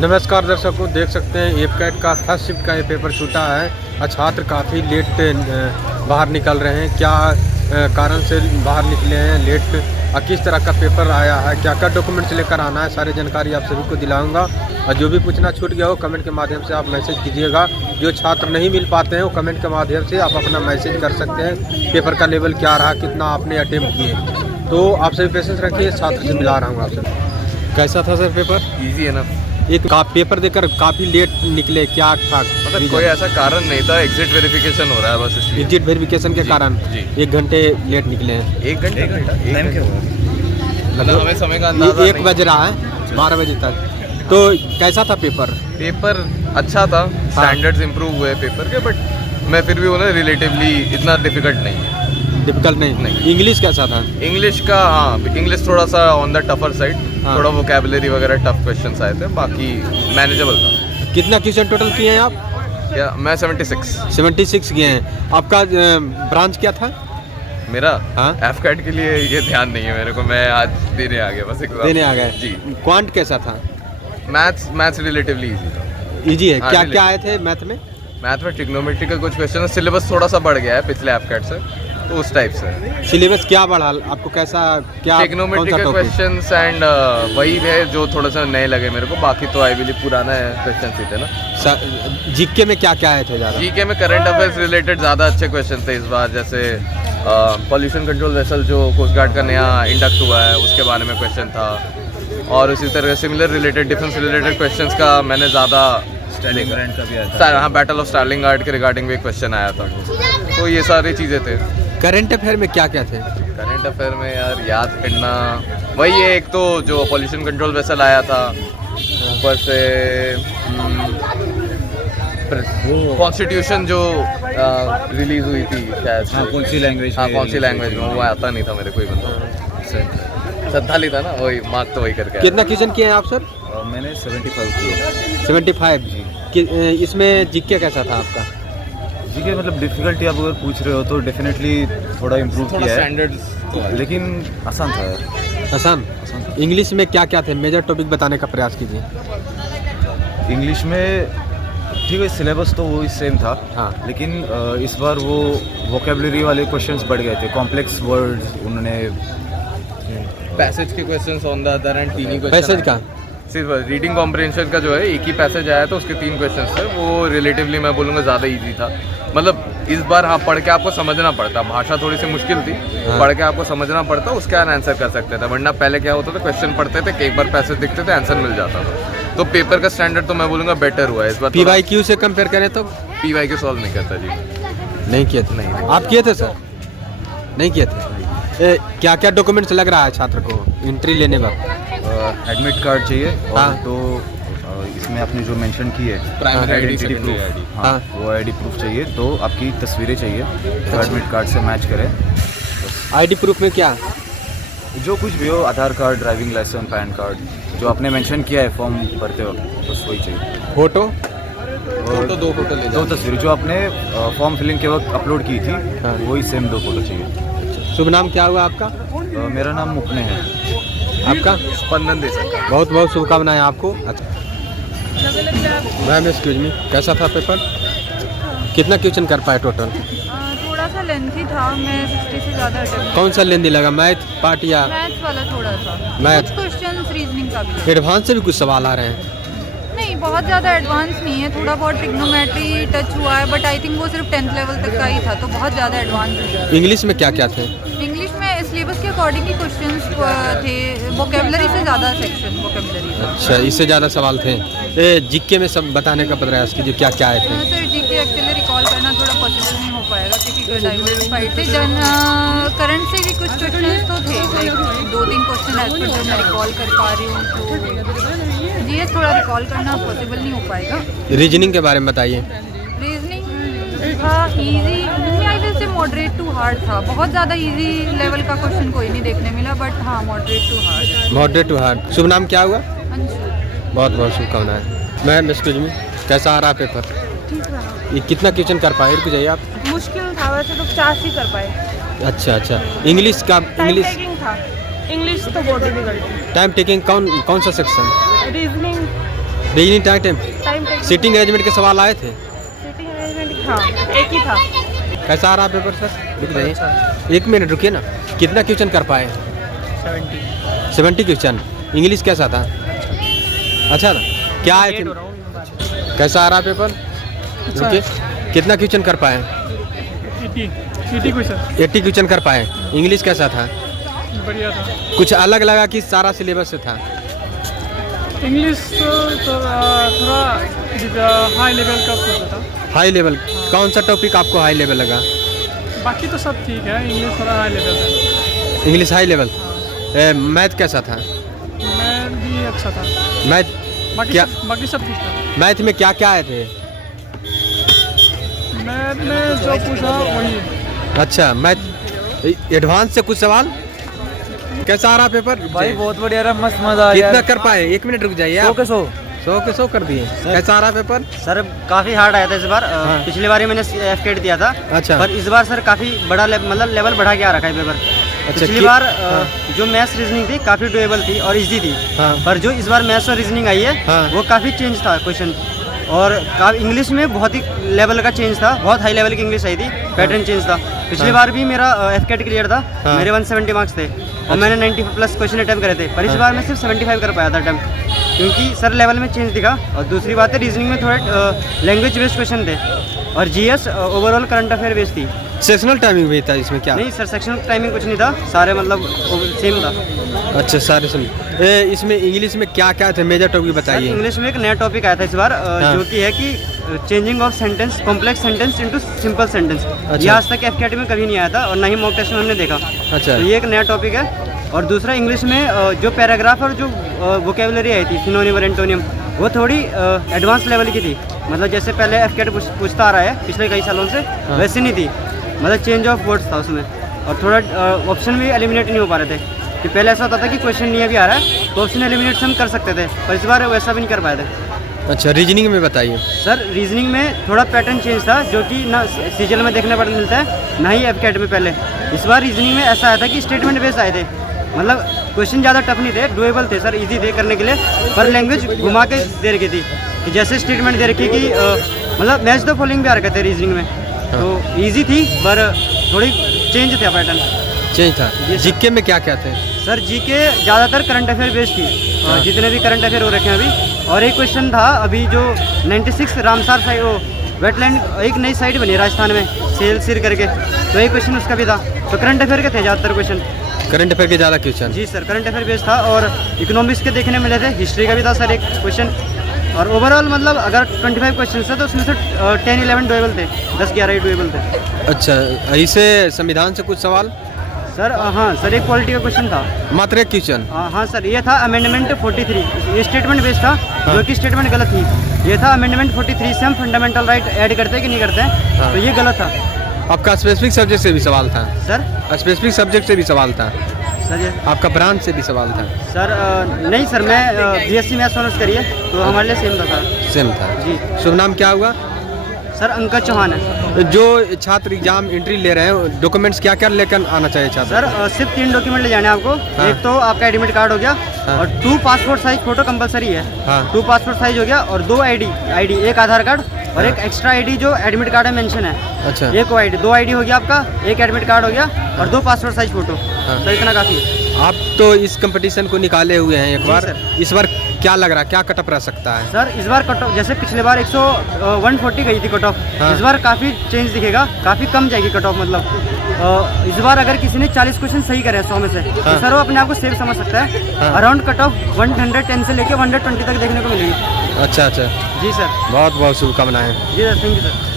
नमस्कार दर्शकों, देख सकते हैं एफकेट का फर्स्ट शिफ्ट का ये पेपर छूटा है और छात्र काफ़ी लेट बाहर निकल रहे हैं। क्या कारण से बाहर निकले हैं लेट और किस तरह का पेपर आया है, क्या क्या डॉक्यूमेंट्स लेकर आना है, सारी जानकारी आप सभी को दिलाऊंगा। और जो भी पूछना छूट गया हो कमेंट के माध्यम से आप मैसेज कीजिएगा। जो छात्र नहीं मिल पाते हैं वो कमेंट के माध्यम से आप अपना मैसेज कर सकते हैं। पेपर का लेवल क्या रहा, कितना आपने अटेम्प्ट किए, तो आप सभी पेशेंस रखिए। छात्र से मिला रहा हूँ आपसे। कैसा था सर पेपर? इजी है ना। एक पेपर देकर काफ़ी लेट निकले, क्या था? मतलब कोई ऐसा कारण नहीं था, एग्जिट वेरिफिकेशन हो रहा है बस इसलिए। एग्जिट वेरिफिकेशन के कारण जी। 1 घंटे लेट निकले हैं। 1 घंटे टाइम क्या हुआ? मतलब हमें समय का अंदाजा 1 बज रहा है, 12 बजे तक। तो कैसा था पेपर? पेपर अच्छा था, स्टैंडर्ड्स इंप्रूव हुए पेपर के, बट मैं फिर भी बोला रिलेटिवली इतना डिफिकल्ट नहीं है। डिफिकल्ट नहीं। इंग्लिश कैसा था? इंग्लिश का इंग्लिश थोड़ा सा ऑन द टफर साइड, थोड़ा वोकैबुलरी वगैरह टफ क्वेश्चंस आए थे, बाकी मैनेजेबल था। कितना क्वेश्चन टोटल किए हैं आप? या मैं 76 किए हैं। आपका ब्रांच क्या था? मेरा हाँ? एफकेट के लिए ये ध्यान नहीं है मेरे को, मैं आज देने आ गया बस एग्जाम देने आ गए जी। क्वांट कैसा था? मैथ्स रिलेटिवली इजी था। इजी है। हाँ, क्या क्या आए थे मैथ में? मैथ में ट्रिग्नोमेट्री का कुछ क्वेश्चन, सिलेबस थोड़ा सा बढ़ गया है पिछले एफकेट से, तो उस टाइप से। सिलेबस क्या बढ़ा आपको? कैसा क्या? ट्रिग्नोमेट्री के क्वेश्चंस एंड वही है जो थोड़ा सा नए लगे मेरे को, बाकी तो आई बिलीव पुराना क्वेश्चन ही थे ना। जीके में क्या क्या आए थे ज़्यादा? जीके में करंट अफेयर्स रिलेटेड ज़्यादा अच्छे क्वेश्चन थे इस बार, जैसे पॉल्यूशन कंट्रोल वेसल जो कोस्ट गार्ड का नया इंडक्ट हुआ है उसके बारे में क्वेश्चन था, और उसी तरह similar related defence related questions का मैंने ज़्यादा स्टालिनग्राड का भी आया था। हाँ, बैटल ऑफ स्टालिनग्राड के रिगार्डिंग भी क्वेश्चन आया था, तो ये सारी चीज़ें थे। करंट अफेयर में क्या क्या थे? करंट अफेयर में यार याद करना वही है, एक तो जो पॉल्यूशन कंट्रोल वेसल आया था, ऊपर से कॉन्स्टिट्यूशन जो रिलीज हुई थी शायद, कौन सी लैंग्वेज में वो आता नहीं था मेरे कोई बंदा, श्रद्धाली था ना, वही मार्क तो वही करके। कितना क्वेश्चन किए हैं आप सर? मैंने 75 किए। 75। इसमें जीके कैसा था आपका? जीके मतलब डिफिकल्टी आप अगर पूछ रहे हो तो डेफिनेटली थोड़ा इम्प्रूव किया है, स्टैंडर्ड्स लेकिन आसान था यार। आसान। इंग्लिश में क्या क्या थे? मेजर टॉपिक बताने का प्रयास कीजिए। इंग्लिश में ठीक है, सिलेबस तो वो सेम था। हाँ। लेकिन इस बार वो वोकेबलरी वाले क्वेश्चंस बढ़ गए थे, कॉम्प्लेक्स वर्ड्स उन्होंने। पैसेज के questions on the other and 3 he question. Passage का सिर्फ रीडिंग कॉम्प्रिहेंशन का जो है एक ही पैसेज आया था, उसके 3 क्वेश्चंस थे, वो रिलेटिवली मैं बोलूँगा ज़्यादा इजी था। मतलब इस बार हाँ पढ़ के आपको समझना पड़ता, भाषा थोड़ी सी मुश्किल थी, पढ़ के आपको समझना पड़ता, उसके आंसर कर सकते थे। वरना पहले क्या होता था, क्वेश्चन पढ़ते थे, एक बार पैसेज दिखते थे, आंसर मिल जाता था। तो पेपर का स्टैंडर्ड तो मैं बोलूँगा बेटर हुआ है इस बार। PYQ से कंपेयर करें तो? PYQ सॉल्व नहीं करता जी। नहीं किए थे? नहीं। आप किए थे सर? नहीं किए थे। क्या क्या डॉक्यूमेंट्स लग रहा है छात्र को एंट्री लेने वक्त? एडमिट कार्ड चाहिए, और हाँ। तो इसमें आपने जो मेंशन की है primary ID, identity secondary proof, ID. हाँ वो आईडी प्रूफ चाहिए, तो आपकी तस्वीरें चाहिए तो एडमिट कार्ड से मैच करें। ID प्रूफ में क्या? जो कुछ भी हो, Aadhaar card, driving licence, PAN card, जो आपने मेंशन किया है फॉर्म भरते वक्त, बस वही चाहिए। फोटो? और 2 फोटो ले 2 तस्वीरें जो आपने फॉर्म फिलिंग के वक्त अपलोड की थी, हाँ। वही सेम 2 फोटो चाहिए। शुभ नाम क्या हुआ आपका? मेरा नाम मुकने है। आपका? स्पंदन दे सकता। बहुत बहुत शुभकामनाएं आपको। अच्छा मैम, एक्सक्यूज मी, कैसा था पेपर? कितना क्वेश्चन कर पाए टोटल? थोड़ा सा लेंथी था, मैं 60 से ज़्यादा अटेम्प्ट। कौन सा लेंदी लगा, मैथ पार्ट या मैथ्स वाला थोड़ा सा, मैथ? कुछ क्वेश्चंस रीजनिंग का भी। एडवांस से भी कुछ सवाल आ रहे हैं? नहीं, बहुत ज़्यादा एडवांस नहीं है, थोड़ा बहुत ट्रिग्नोमेट्री टच हुआ है, बट आई थिंक वो सिर्फ 10th लेवल तक का ही था, तो बहुत ज़्यादा एडवांस नहीं। इंग्लिश में क्या क्या थे? इंग्लिश में सिलेबस के अकॉर्डिंग ही क्वेश्चंस थे, वोकेबलरी से ज़्यादा सेक्शन वोकेबलरी था। अच्छा, इससे ज़्यादा सवाल थे। जीके में सब बताने का प्रयास कीजिए, क्या क्या आए थे? सर जीके एक्चुअली रिकॉल करना थोड़ा पॉसिबल नहीं हो पाएगा क्योंकि डाइवर्सिफाइड थे। करंट से भी कुछ क्वेश्चंस तो थे, लाइक 2-3 क्वेश्चन एज पर जो मैं रिकॉल कर पा रही हूँ, तो जीएस थोड़ा रिकॉल करना पॉसिबल नहीं हो पाएगा। रीजनिंग के बारे में बताइए। रीजनिंग था easy, I will say moderate to hard था, बहुत ज़्यादा ईजी लेवल का क्वेश्चन कोई नहीं देखने मिला, बट हाँ moderate to hard. Moderate to hard. शुभ नाम क्या हुआ? अंशु। बहुत बहुत शुभकामनाएं। मैम एक्सक्यूज मी, कैसा आ रहा पेपर? ठीक रहा। ये कितना क्वेश्चन कर पाए? रुक जाइए आप। मुश्किल था, वैसे तो 50 ही कर पाए। अच्छा। इंग्लिश का? इंग्लिश था, इंग्लिश तो बहुत डिफिकल्ट। टाइम टेकिंग कौन सा section? Reasoning beginning time time seating arrangement के सवाल आए थे? सीटिंग अरेंजमेंट हाँ एक ही था। कैसा आ रहा पेपर सर? लिख रहे हैं। 1 मिनट रुकिए ना। कितना क्वेश्चन कर पाए? 70 क्वेश्चन। इंग्लिश कैसा था? अच्छा था। क्या आए थे? कैसा आ रहा पेपर? रुकिए। कितना क्वेश्चन कर पाए? 80 क्वेश्चन कर पाए। इंग्लिश कैसा था? बढ़िया था। कुछ अलग लगा कि सारा सिलेबस से था? इंग्लिश तो थोड़ा हाई लेवल का पूछा था। High level. कौन सा टॉपिक आपको हाई लेवल लगा? बाकी तो सब ठीक है, इंग्लिश थोड़ा हाई लेवल है। English high level. मैथ कैसा था? मैथ भी अच्छा था। मैथ बाकी क्या सब ठीक था। मैथ में क्या क्या आए थे? मैथ में जो पूछा वही। अच्छा, मैथ एडवांस से कुछ सवाल। कैसा आ रहा पेपर? भाई बहुत बढ़िया रहा, मस्त मजा आया। कितना कर पाए? 1 मिनट रुक जाइए। 100 के 100 100 के 100 कर दिए। कैसा आ रहा पेपर? सर काफ़ी हार्ड आया था इस बार। हाँ। पिछली बार ही मैंने FCAT दिया था। अच्छा। पर इस बार सर काफ़ी बड़ा मतलब लेवल बढ़ा के आ रखा है पेपर। अच्छा, पिछली बार जो मैथ्स रीजनिंग थी काफ़ी डुएबल थी और इजी थी। हाँ। पर जो इस बार मैथ्स और रीजनिंग आई है हाँ। वो काफ़ी चेंज था क्वेश्चन। और इंग्लिश में बहुत ही लेवल का चेंज था, बहुत हाई लेवल की इंग्लिश आई थी, पैटर्न चेंज था। पिछली बार भी मेरा FCAT क्लियर था। हाँ। मेरे 170 मार्क्स थे और मैंने 90+ क्वेश्चन अटैम्प्ट करे थे। पर इस बार मैं सिर्फ 75 कर पाया था अटैम्प्ट, क्योंकि सर लेवल में चेंज दिखा। और दूसरी बात है रीजनिंग में थोड़े लैंग्वेज बेस्ड क्वेश्चन थे और GS overall current affair based थी। सेशनल टाइमिंग भी था इसमें क्या? नहीं सर, सेक्शन टाइमिंग कुछ नहीं था, सारे मतलब सेम था। अच्छा, सारे सुन। इसमें इंग्लिश में क्या क्या थे? मेजर टॉपिक बताइए। इंग्लिश में एक नया टॉपिक आया था इस बार, जो कि है कि changing of sentence, complex sentence into simple sentence. ये आज तक FCAT में कभी नहीं आया था और ना ही मॉक टेस्ट में हमने देखा। अच्छा। तो ये एक नया टॉपिक है। और दूसरा इंग्लिश में जो पैराग्राफ और जो वोकेबुलरी आई थी, सिनोनिम और एंटोनियम, वो थोड़ी एडवांस लेवल की थी। मतलब जैसे पहले FCAT पूछता आ रहा है पिछले कई सालों से, वैसे नहीं थी। मतलब चेंज ऑफ वर्ड्स था उसमें और थोड़ा ऑप्शन भी एलिमिनेट नहीं हो पा रहे थे। कि पहले ऐसा होता था कि क्वेश्चन नहीं अभी आ रहा है तो ऑप्शन एलिमिनेट हम कर सकते थे, पर इस बार वैसा भी नहीं कर पाए थे। अच्छा, रीजनिंग में बताइए। सर रीजनिंग में थोड़ा पैटर्न चेंज था, जो कि ना सीजल में देखने पर मिलता है ना ही FCAT में पहले। इस बार रीजनिंग में ऐसा आया था कि स्टेटमेंट बेस्ड आए थे। मतलब क्वेश्चन ज़्यादा टफ नहीं थे, डुएबल थे सर, इजी थे करने के लिए, पर लैंग्वेज घुमा के दे रखी थी। कि जैसे स्टेटमेंट दे रखी कि मतलब मैच द फॉलोइंग भी आ रखे थे रीजनिंग में। तो इजी थी पर थोड़ी चेंज था पैटर्न। चेंज था। जीके में क्या क्या थे? सर GK ज़्यादातर करंट अफेयर बेस्ड थी, जितने भी करंट अफेयर हो रखे हैं अभी। और एक क्वेश्चन था अभी जो 96 रामसार साइड, वो वेटलैंड एक नई साइट बनी है राजस्थान में, सिर करके, तो एक क्वेश्चन उसका भी था। तो करंट अफेयर के थे ज़्यादातर क्वेश्चन। करंट अफेयर के ज़्यादा क्वेश्चन? जी सर, करंट अफेयर बेस्ड था। और इकोनॉमिक्स के देखने मिले थे, हिस्ट्री का भी था सर एक क्वेश्चन। और ओवरऑल मतलब अगर 25 क्वेश्चन थे तो उसमें से 10-11 डुएबल थे, 10-11 ही डुएबल थे। अच्छा, इसे संविधान से कुछ सवाल? सर हाँ सर, एक पॉलिटी का क्वेश्चन था, मात्र एक क्वेश्चन। हाँ सर, ये था अमेंडमेंट 43। ये स्टेटमेंट बेस्ड था, जो कि स्टेटमेंट गलत थी। ये था अमेंडमेंट 43 से हम फंडामेंटल राइट ऐड करते हैं कि नहीं करते हैं, तो ये गलत था। आपका स्पेसिफिक सब्जेक्ट से भी सवाल था? सर स्पेसिफिक सब्जेक्ट से भी सवाल था? सर ये आपका ब्रांच से भी सवाल था? सर नहीं सर, मैं BSc मैथ्स ऑनर्स करी है, तो हमारे लिए सेम था सर। सेम था जी। शुभ नाम क्या हुआ? सर अंकज चौहान है। जो छात्र एग्जाम एंट्री ले रहे हैं, डॉक्यूमेंट्स क्या क्या लेकर आना चाहिए छात्र? सर सिर्फ 3 डॉक्यूमेंट ले जाने हैं आपको। हाँ। एक तो आपका एडमिट कार्ड हो गया, हाँ। और 2 पासपोर्ट साइज फोटो कंपलसरी है। हाँ। 2 पासपोर्ट साइज हो गया, और 2 ID, एक आधार कार्ड और एक एक्स्ट्रा ID जो एडमिट कार्ड में मेंशन है। अच्छा। एक ID, 2 ID हो गया आपका, एक एडमिट कार्ड हो गया और 2 पासपोर्ट साइज फोटो। हाँ। तो इतना काफ़ी है। आप तो इस कंपटीशन को निकाले हुए हैं एक जी बार, सर। इस बार क्या लग रहा है, क्या कट ऑफ रह सकता है? सर इस बार कट ऑफ, जैसे पिछले बार 140 गई थी कट ऑफ, हाँ। इस बार काफ़ी चेंज दिखेगा, काफ़ी कम जाएगी कट ऑफ। मतलब इस बार अगर किसी ने 40 क्वेश्चन सही करे 100 में से, तो सर वो अपने आप को सेफ समझ सकता है। हाँ। अराउंड कट ऑफ 110 से लेके 120 तक देखने को मिलेगी। अच्छा अच्छा, जी सर। बहुत बहुत शुभकामनाएं। जी सर, थैंक यू सर।